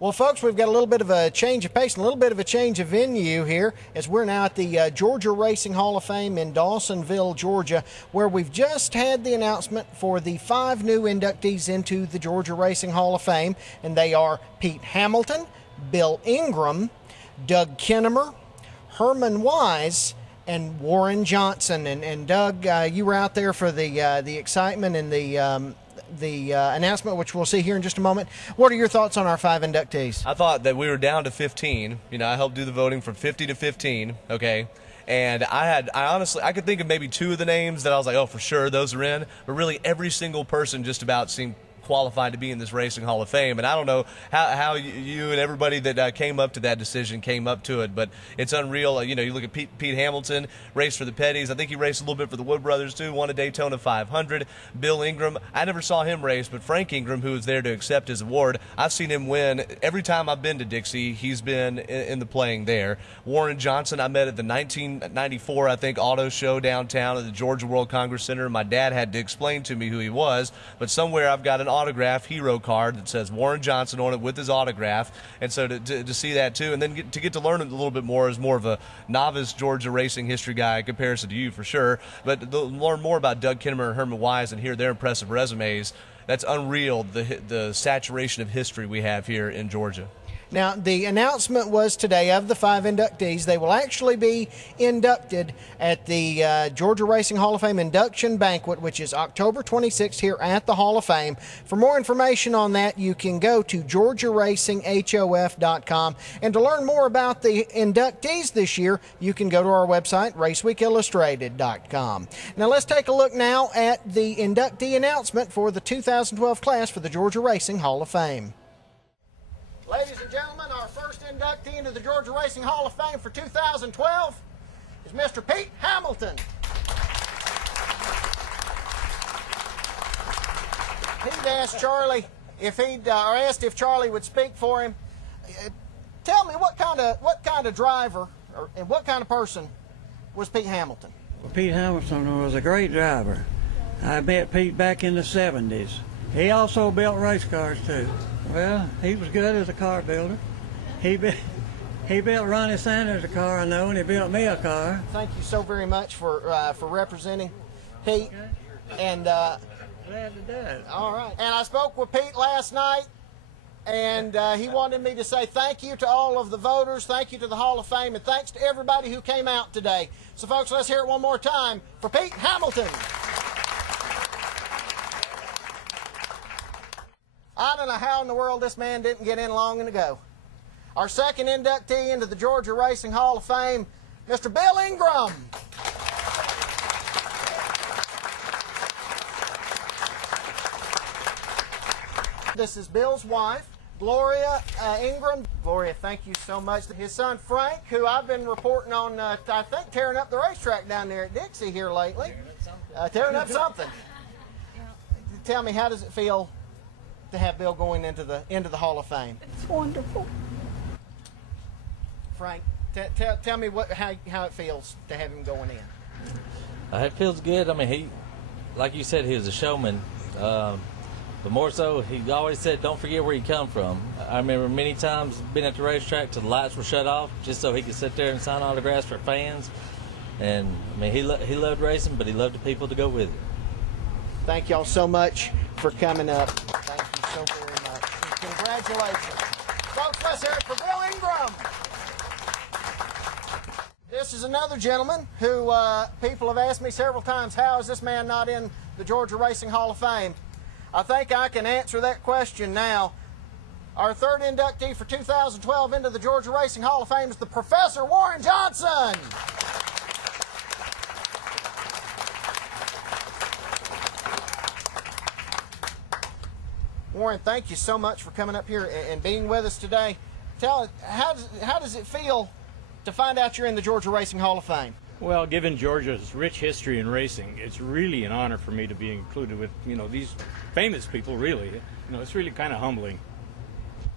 Well, folks, we've got a little bit of a change of pace and a little bit of a change of venue here as we're now at the Georgia Racing Hall of Fame in Dawsonville, Georgia, where we've just had the announcement for the 5 new inductees into the Georgia Racing Hall of Fame, and they are Pete Hamilton, Bill Ingram, Doug Kenimer, Herman Wise, and Warren Johnson. And Doug, you were out there for the excitement and the announcement, which we'll see here in just a moment. What are your thoughts on our 5 inductees? I thought that we were down to 15. You know, I helped do the voting from 50 to 15, okay? And I honestly, I could think of maybe 2 of the names that I was like, oh, for sure, those are in. But really, every single person just about seemed qualified to be in this Racing Hall of Fame. And I don't know how you and everybody that came up to that decision came up to it, but it's unreal. You know, you look at Pete Hamilton, raced for the Petties. I think he raced a little bit for the Wood Brothers too, won a Daytona 500. Bill Ingram, I never saw him race, but Frank Ingram, who was there to accept his award, I've seen him win. Every time I've been to Dixie, he's been in the playing there. Warren Johnson, I met at the 1994, I think, auto show downtown at the Georgia World Congress Center. My dad had to explain to me who he was, but somewhere I've got an autograph hero card that says Warren Johnson on it with his autograph, and so to see that too, and then get to learn a little bit more as more of a novice Georgia racing history guy in comparison to you for sure, but to learn more about Doug Kenimer and Herman Wise and hear their impressive resumes, that's unreal, the saturation of history we have here in Georgia. Now, the announcement was today of the 5 inductees. They will actually be inducted at the Georgia Racing Hall of Fame induction banquet, which is October 26th here at the Hall of Fame. For more information on that, you can go to GeorgiaRacingHof.com. And to learn more about the inductees this year, you can go to our website, RaceweekIllustrated.com. Now, let's take a look now at the inductee announcement for the 2012 class for the Georgia Racing Hall of Fame. Ladies and gentlemen, our first inductee into the Georgia Racing Hall of Fame for 2012 is Mr. Pete Hamilton. He'd asked Charlie if or asked if Charlie would speak for him. Tell me, what kind of driver and what kind of person was Pete Hamilton? Well, Pete Hamilton was a great driver. I met Pete back in the 70s. He also built race cars too. Well, he was good as a car builder. He built Ronnie Sanders a car, I know, and he built me a car. Thank you so very much for representing Pete. Okay. And glad to do it. All right. And I spoke with Pete last night, and he wanted me to say thank you to all of the voters, thank you to the Hall of Fame, and thanks to everybody who came out today. So, folks, let's hear it one more time for Pete Hamilton. I don't know how in the world this man didn't get in long ago. Our second inductee into the Georgia Racing Hall of Fame, Mr. Bill Ingram. This is Bill's wife, Gloria Ingram. Gloria, thank you so much. His son Frank, who I've been reporting on, I think, tearing up the racetrack down there at Dixie here lately. Tearing up something. Tell me, how does it feel to have Bill going into the Hall of Fame? It's wonderful. Frank, tell me how it feels to have him going in. It feels good. I mean, he, like you said, he was a showman. But more so, he always said, don't forget where you come from. I remember many times being at the racetrack till the lights were shut off just so he could sit there and sign autographs for fans. And, I mean, he loved racing, but he loved the people to go with it. Thank y'all so much for coming up. Thank you so very much. Congratulations. Folks, let's hear it for Bill Ingram. This is another gentleman who people have asked me several times, how is this man not in the Georgia Racing Hall of Fame? I think I can answer that question now. Our third inductee for 2012 into the Georgia Racing Hall of Fame is the Professor Warren Johnson. Warren, thank you so much for coming up here and being with us today. Tell us, how does it feel to find out you're in the Georgia Racing Hall of Fame? Well, given Georgia's rich history in racing, it's really an honor for me to be included with, these famous people, really. It's really kind of humbling.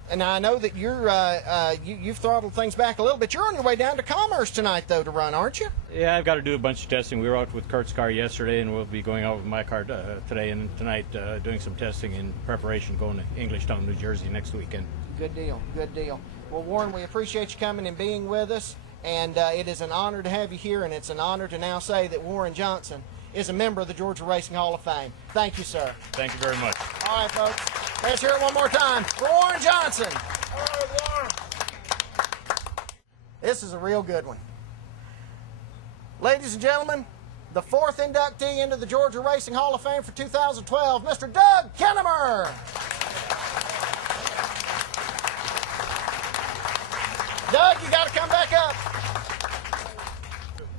And I know that you've throttled things back a little bit. You're on your way down to Commerce tonight, though, to run, aren't you? Yeah, I've got to do a bunch of testing. We were out with Kurt's car yesterday, and we'll be going out with my car today and tonight, doing some testing in preparation, going to Englishtown, New Jersey next weekend. Good deal, good deal. Well, Warren, we appreciate you coming and being with us, and it is an honor to have you here, and it's an honor to now say that Warren Johnson is a member of the Georgia Racing Hall of Fame. Thank you, sir. Thank you very much. All right, folks. Let's hear it one more time for Warren Johnson. This is a real good one. Ladies and gentlemen, the fourth inductee into the Georgia Racing Hall of Fame for 2012, Mr. Doug Kenimer. Doug, you got to come back up.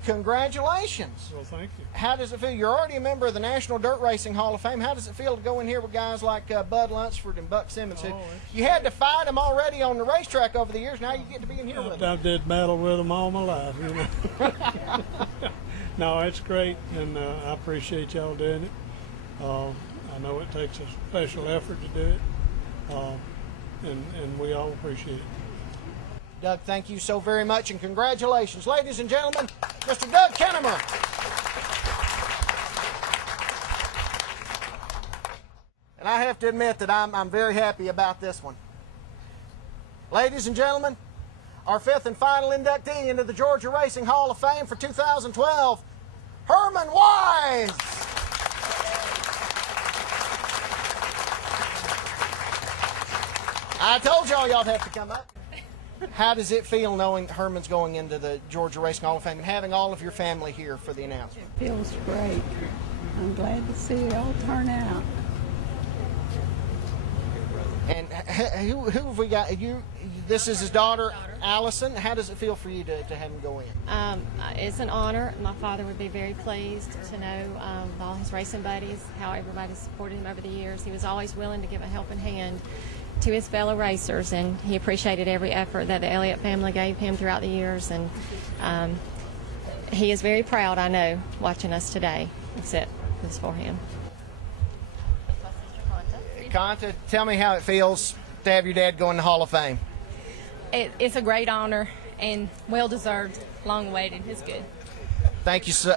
Congratulations. Well, thank you. How does it feel? You're already a member of the National Dirt Racing Hall of Fame. How does it feel to go in here with guys like Bud Lunsford and Buck Simmons? You had to fight them already on the racetrack over the years. Now you get to be in here with them. I did battle with them all my life, you know. No, it's great, and I appreciate y'all doing it. I know it takes a special effort to do it, and we all appreciate it. Doug, thank you so very much, and congratulations. Ladies and gentlemen, Mr. Doug Kenimer. And I have to admit that I'm very happy about this one. Ladies and gentlemen, our fifth and final inductee into the Georgia Racing Hall of Fame for 2012, Herman Wise. I told y'all have to come up. How does it feel knowing Herman's going into the Georgia Racing Hall of Fame and having all of your family here for the announcement? It feels great. I'm glad to see it all turn out. And who have we got? This is his daughter, Allison. How does it feel for you to have him go in? It's an honor. My father would be very pleased to know all his racing buddies, how everybody supported him over the years. He was always willing to give a helping hand to his fellow racers, and he appreciated every effort that the Elliott family gave him throughout the years, and he is very proud, I know, watching us today. Except this for him. Conta, tell me how it feels to have your dad go in the Hall of Fame. It's a great honor and well-deserved, long-awaited. It's good. Thank you so,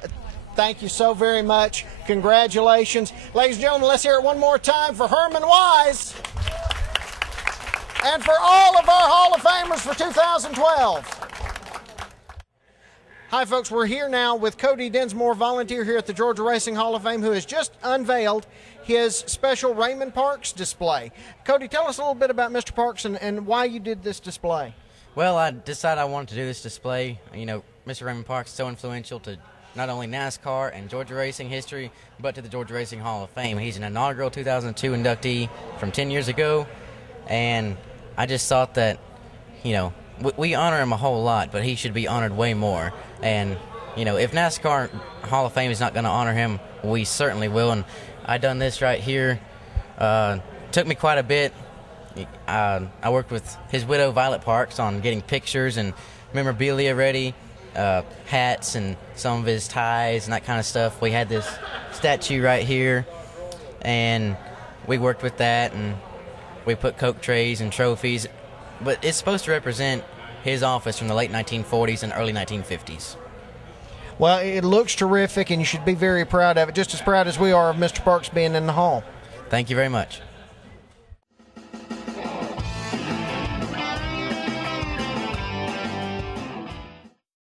thank you so very much. Congratulations. Ladies and gentlemen, let's hear it one more time for Herman Wise. And for all of our Hall of Famers for 2012. Hi, folks. We're here now with Cody Densmore, volunteer here at the Georgia Racing Hall of Fame, who has just unveiled his special Raymond Parks display. Cody, tell us a little bit about Mr. Parks and why you did this display. Well, I decided I wanted to do this display. You know, Mr. Raymond Parks is so influential to not only NASCAR and Georgia racing history, but to the Georgia Racing Hall of Fame. He's an inaugural 2002 inductee from 10 years ago, and I just thought that, you know, we honor him a whole lot, but he should be honored way more. And, you know, if NASCAR Hall of Fame is not going to honor him, we certainly will. And I done this right here. Took me quite a bit. I worked with his widow, Violet Parks, on getting pictures and memorabilia ready, hats and some of his ties and that kind of stuff. We had this statue right here, and we worked with that, and we put Coke trays and trophies, but it's supposed to represent his office from the late 1940s and early 1950s. Well, it looks terrific, and you should be very proud of it, just as proud as we are of Mr. Parks being in the Hall. Thank you very much.